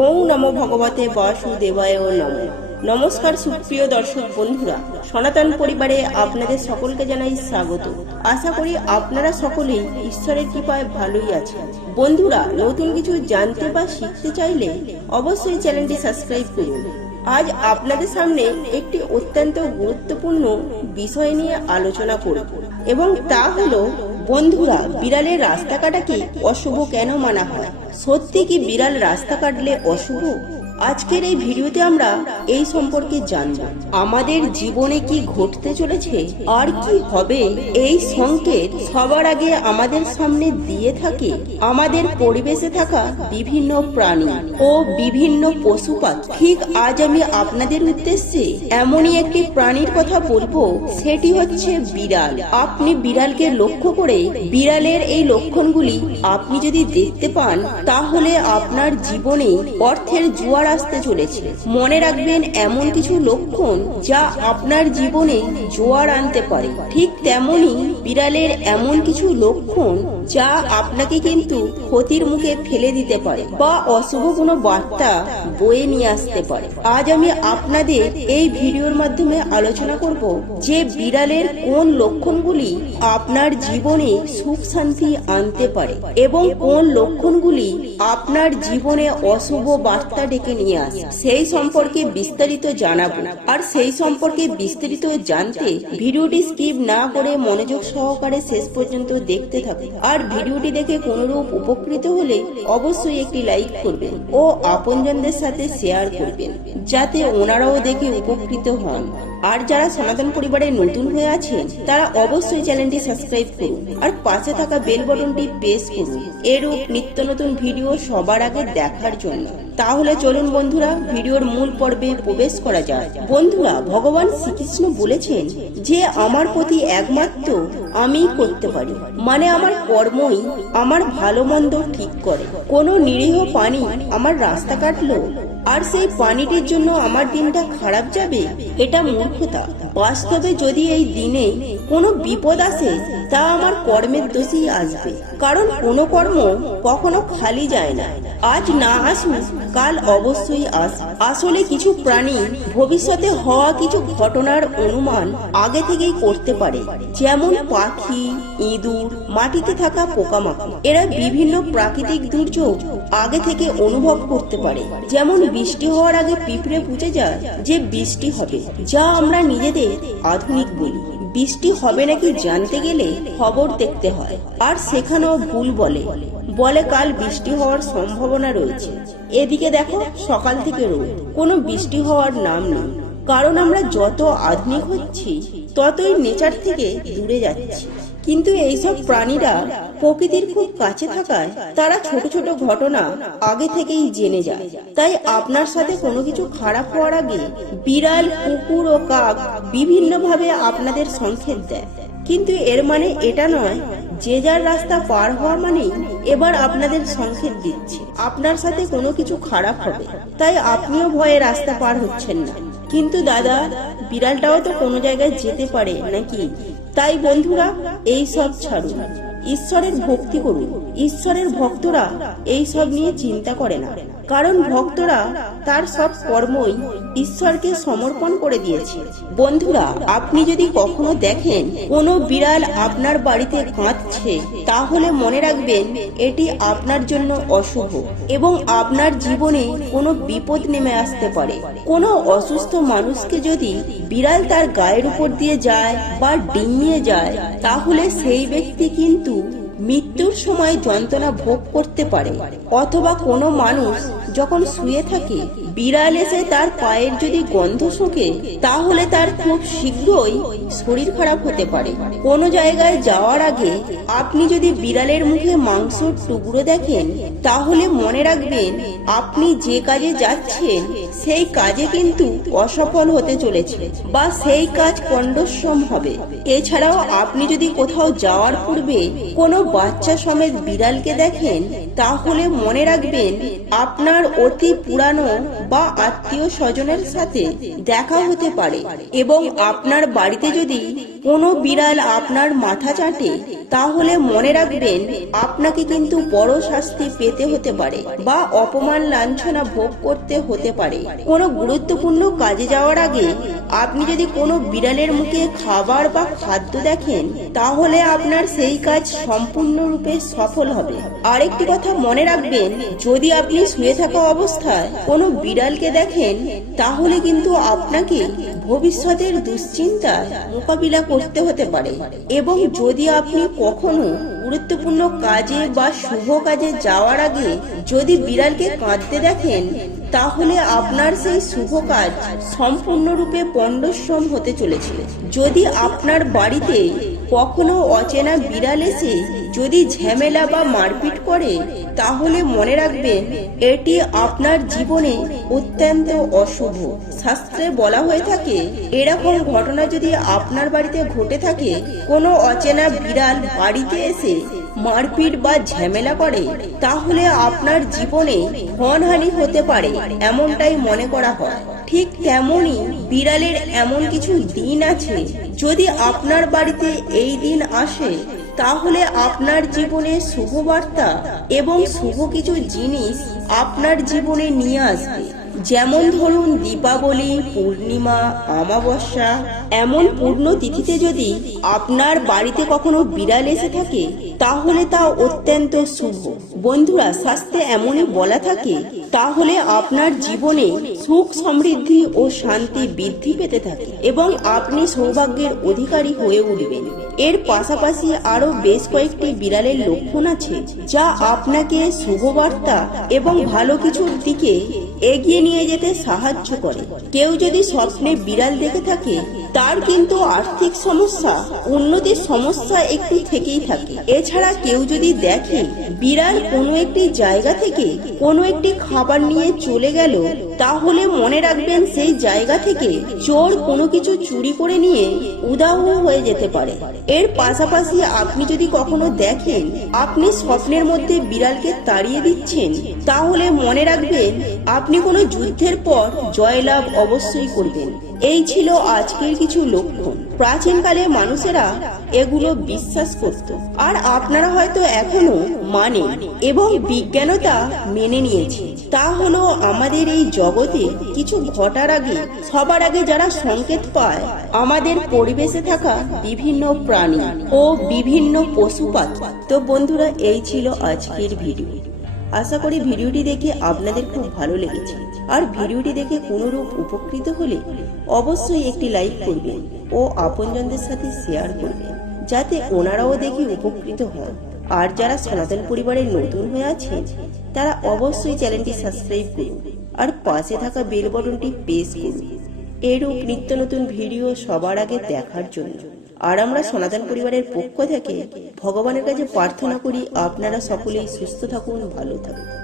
ওং নমো ভগবতে বাসুদেবায় নম। নমস্কার সুপ্রিয় দর্শক বন্ধুরা, সনাতন পরিবারে আপনাদের সকলকে জানাই স্বাগত। আশা করি আপনারা সকলেই ঈশ্বরের কৃপায় ভালোই আছেন। বন্ধুরা, নতুন কিছু জানতে বা শিখতে চাইলে অবশ্যই চ্যানেলটি সাবস্ক্রাইব করুন। আজ আপনাদের সামনে একটি অত্যন্ত গুরুত্বপূর্ণ বিষয় নিয়ে আলোচনা করব এবং তা হলো, বন্ধুরা, বিড়ালের রাস্তা কাটা কি অশুভ কেন মানা হয়? সত্যি কি বিড়াল রাস্তা কাটলে অশুভ? আজকের এই ভিডিওতে আমরা এই সম্পর্কে জানব। আমাদের জীবনে কি ঘটতে চলেছে? আর কি হবে? এই সংকেত সবার আগে আমাদের সামনে দিয়ে থাকে। আমাদের পরিবেশে থাকা বিভিন্ন প্রাণী ও বিভিন্ন পশু পাখি ঠিক আজ আমি আপনাদের উদ্দেশ্যে এমনই একটি প্রাণীর কথা বলব, সেটি হচ্ছে বিড়াল। আপনি বিড়ালকে লক্ষ্য করে বিড়ালের এই লক্ষণগুলি আপনি যদি দেখতে পান, তাহলে আপনার জীবনে অর্থের জোয়ার আসতে চলেছে। মনে রাখবেন, এমন কিছু লক্ষণ যা আপনার জীবনে জোয়ার আনতে পারে। ঠিক তেমনি বিড়ালের এমন কিছু লক্ষণ যা আপনাকে কিন্তু ক্ষতির মুখে ফেলে দিতে পারে বা অশুভ কোনো বার্তা বয়ে নিয়ে আসতে পারে। আজ আমি আপনাদের এই ভিডিওর মাধ্যমে আলোচনা করব যে বিড়ালের কোন লক্ষণগুলি আপনার জীবনে সুখ শান্তি আনতে পারে এবং কোন লক্ষণগুলি আপনার জীবনে অশুভ বার্তা ডেকে নিয়ে আস সেই সম্পর্কে বিস্তারিত জানাব। আর সেই সম্পর্কে বিস্তারিত জানতে ভিডিওটি স্কিপ না করে মনোযোগ সহকারে শেষ পর্যন্ত দেখতে থাকুন। আর ভিডিওটি দেখে কোনরূপ উপকৃত হলে অবশ্যই একটি লাইক করবেন ও আপনজনদের সাথে শেয়ার করবেন, যাতে ওনারাও দেখে উপকৃত হন। আর যারা সনাতন পরিবারে নতুন হয়ে আছেন তারা অবশ্যই চ্যানেলটি সাবস্ক্রাইব করুন। আর পাশে থাকা বেল বটনটি প্রেস করুন। এরূপ নিত্য নতুন ভিডিও সবার আগে দেখার জন্য। তাহলে চলুন বন্ধুরা, ভিডিওর মূল পর্বে প্রবেশ করা যায় বন্ধুরা, ভগবান শ্রীকৃষ্ণ বলেছেন যে, আমার প্রতি একমাত্র আমি করতে পারি। মানে আমার কর্মই আমার ভালো মন্দ ঠিক করে। কোনো নিরীহ পানি আমার রাস্তা কাটলো আর সেই পানিটির জন্য আমার দিনটা খারাপ যাবে? এটা মূর্খতা। বাস্তবে যদি এই দিনে কোনো বিপদ আসে তা আমার কর্মের দোষেই আসবে। কারণ কোনো কর্ম কখনো খালি যায় না। আজ না আসুক, কাল অবশ্যই আস আসলে কিছু প্রাণী ভবিষ্যতে হওয়া কিছু ঘটনার অনুমান আগে থেকেই করতে পারে। যেমন পাখি, ইঁদুর, মাটিতে থাকা পোকামাকড়। এরা বিভিন্ন প্রাকৃতিক দুর্যোগ আগে থেকে অনুভব করতে পারে। যেমন বৃষ্টি হওয়ার আগে পিঁপড়ে বুঝে যায়, যে বৃষ্টি হবে, যা আমরা নিজেদের আধুনিক বলি। বৃষ্টি হবে নাকি জানতে গেলে খবর দেখতে হয়। আর সেখানেও ভুল বলে। বলে কাল বৃষ্টি হওয়ার সম্ভাবনা রয়েছে। এদিকে দেখো, সকাল থেকে রোদ। কোনো বৃষ্টি হওয়ার নাম নেই। কারণ আমরা যত আধুনিক হচ্ছি, ততই নেচার থেকে দূরে যাচ্ছি। কিন্তু এইসব প্রাণীরা প্রকৃতির খুব কাছে থাকায় তারা ছোট ছোট ঘটনা আগে থেকেই জেনে যায়। তাই আপনার সাথে কোনো কিছু খারাপ হওয়ার আগে বিড়াল, কুকুর ও কাক বিভিন্নভাবে আপনাদের সংকেত দেয়। কিন্তু এর মানে এটা নয়, যে যার রাস্তা পার হওয়া মানেই এবার আপনাদের সংকেত দিচ্ছে। আপনার সাথে কোনো কিছু খারাপ হবে, তাই আপনিও ভয়ে রাস্তা পার হচ্ছেন না। কিন্তু দাদা বিড়ালটাও তো কোনো জায়গায় যেতে পারে নাকি? তাই বন্ধুরা, এই সব ছাড়ুন। ঈশ্বরের ভক্তি করুন। ঈশ্বরের ভক্তরা এই সব নিয়ে চিন্তা করে না। কারণ ভক্তরা তার সব কর্মই ঈশ্বরকে সমর্পণ করে দিয়েছে। বন্ধুরা, আপনি যদি কখনো দেখেন কোনো বিড়াল আপনার বাড়িতে কাঁদছে, তাহলে মনে রাখবেন এটি আপনার জন্য অশুভ এবং আপনার জীবনে কোনো বিপদ নেমে আসতে পারে। কোনো অসুস্থ মানুষকে যদি বিড়াল তার গায়ের উপর দিয়ে যায় বা ডিঙিয়ে যায়, তাহলে সেই ব্যক্তি কিন্তু মৃত্যুর সময় যন্ত্রণা ভোগ করতে পারে, অথবা কোনো মানুষ যখন শুয়ে থাকে, বিড়াল এসে তার পায়ের যদি গন্ধ শোকে, তাহলে তার খুব শীঘ্রই শরীর খারাপ হতে পারে। কোনো জায়গায় যাওয়ার আগে আপনি যদি বিড়ালের মুখে মাংসর টুকরো দেখেন, তাহলে মনে রাখবেন আপনি যে কাজে যাচ্ছেন, সেই কাজে কিন্তু অসফল হতে চলেছে, বা সেই কাজ কণ্ডশ্রম হবে। এছাড়াও আপনি যদি কোথাও যাওয়ার পূর্বে কোনো বাচ্চা সমেত বিড়ালকে দেখেন, তাহলে মনে রাখবেন আপনার অতি পুরানো বা আত্মীয় স্বজনের সাথে দেখা হতে পারে এবং আপনার বাড়িতে যদি কোনো বিড়াল আপনার মাথা চাটে, তাহলে মনে রাখবেন আপনাকে কিন্তু বড় শাস্তি পেতে হতে পারে বা অপমান লাঞ্ছনা ভোগ করতে হতে পারে। কোনো গুরুত্বপূর্ণ কাজে যাওয়ার আগে আপনি যদি কোনো বিড়ালের মুখে খাবার বা খাদ্য দেখেন, তাহলে আপনার সেই কাজ সম্পূর্ণরূপে সফল হবে। আরেকটি কথা মনে রাখবেন, যদি আপনি শুয়ে থাকা অবস্থায় কোনো বিড়ালকে দেখেন, তাহলে কিন্তু আপনাকে ভবিষ্যতের দুশ্চিন্তায় মোকাবিলা করতে হতে পারে। এবং যদি আপনি কখনো গুরুত্বপূর্ণ কাজে বা শুভ কাজে যাওয়ার আগে যদি বিড়ালকে কাঁদতে দেখেন, তাহলে আপনার সেই শুভ কাজ সম্পূর্ণরূপে পণ্ডশ্রম হতে চলেছে। যদি আপনার বাড়িতে কখনো অচেনা বিড়াল এসে যদি ঝামেলা বা মারপিট করে, তাহলে মনে রাখবেন এটি আপনার জীবনে অত্যন্ত অশুভ। শাস্ত্রে বলা হয়ে থাকে, এরকম ঘটনা যদি আপনার বাড়িতে ঘটে থাকে, কোনো অচেনা বিড়াল বাড়িতে এসে মারপিট বা ঝামেলা করে, তাহলে আপনার জীবনে ধনহানি হতে পারে, এমনটাই মনে করা হয়। ঠিক তেমনই বিড়ালের এমন কিছু দিন আছে, যদি আপনার বাড়িতে এই দিন আসে, তাহলে আপনার জীবনে শুভবার্তা এবং শুভ কিছু জিনিস আপনার জীবনে নিয়ে আসবে। যেমন ধরুন দীপাবলি, পূর্ণিমা, অমাবস্যা, এমন পূর্ণ তিথিতে যদি আপনার বাড়িতে কখনো বিড়াল এসে থাকে, তাহলে তা অত্যন্ত শুভ। বন্ধুরা শাস্ত্রে এমনই বলা থাকে, তাহলে আপনার জীবনে সুখ সমৃদ্ধি ও শান্তি বৃদ্ধি পেতে থাকে এবং আপনি সৌভাগ্যের অধিকারী হয়ে উঠবেন। এর পাশাপাশি আরও বেশ কয়েকটি বিড়ালের লক্ষণ আছে, যা আপনাকে শুভবার্তা এবং ভালো কিছুর দিকে এগিয়ে নিয়ে যেতে সাহায্য করে। কেউ যদি স্বপ্নে বিড়াল দেখে থাকে, তার কিন্তু আর্থিক সমস্যা, উন্নতির সমস্যা একটু থেকেই থাকে। এছাড়া কেউ যদি দেখে বিড়াল কোনো একটি জায়গা থেকে কোনো একটি খাবার নিয়ে চলে গেল, তাহলে মনে রাখবেন সেই জায়গা থেকে চোর কোনো কিছু চুরি করে নিয়ে উদাহ হয়ে যেতে পারে। এর পাশাপাশি আপনি যদি কখনো দেখেন আপনি স্বপ্নের মধ্যে বিড়ালকে তাড়িয়ে দিচ্ছেন, তাহলে মনে রাখবেন আপনি কোনো যুদ্ধের পর জয়লাভ অবশ্যই করবেন। এই ছিল আজকের কিছু লক্ষণ। প্রাচীনকালে মানুষেরা এগুলো বিশ্বাস করত। আর আপনারা হয়তো এখনও মানে এবং বিজ্ঞানতা মেনে নিয়েছে। তা হলো আমাদের এই জগতে কিছু ঘটার আগে, সবার আগে যারা সংকেত পায়, আমাদের পরিবেশে থাকা বিভিন্ন প্রাণী ও বিভিন্ন পশু পাখি তো বন্ধুরা, এই ছিল আজকের ভিডিও। আশা করি ভিডিওটি দেখে আপনাদের খুব ভালো লেগেছে। আর ভিডিওটি দেখে কোনোরূপ উপকৃত হলে অবশ্যই একটি লাইক করবেন ও আপনজনদের সাথে শেয়ার করবেন, যাতে ওনারাও দেখে উপকৃত হন। আর যারা সনাতন পরিবারের নতুন হয়ে আছেন, তারা অবশ্যই চ্যানেলটি সাবস্ক্রাইব করুন আর পাশে থাকা বেল বটনটি প্রেস করুন। এরূপ নিত্য নতুন ভিডিও সবার আগে দেখার জন্য। আর আমরা সনাতন পরিবারের পক্ষ থেকে ভগবানের কাছে প্রার্থনা করি আপনারা সকলেই সুস্থ থাকুন, ভালো থাকুন।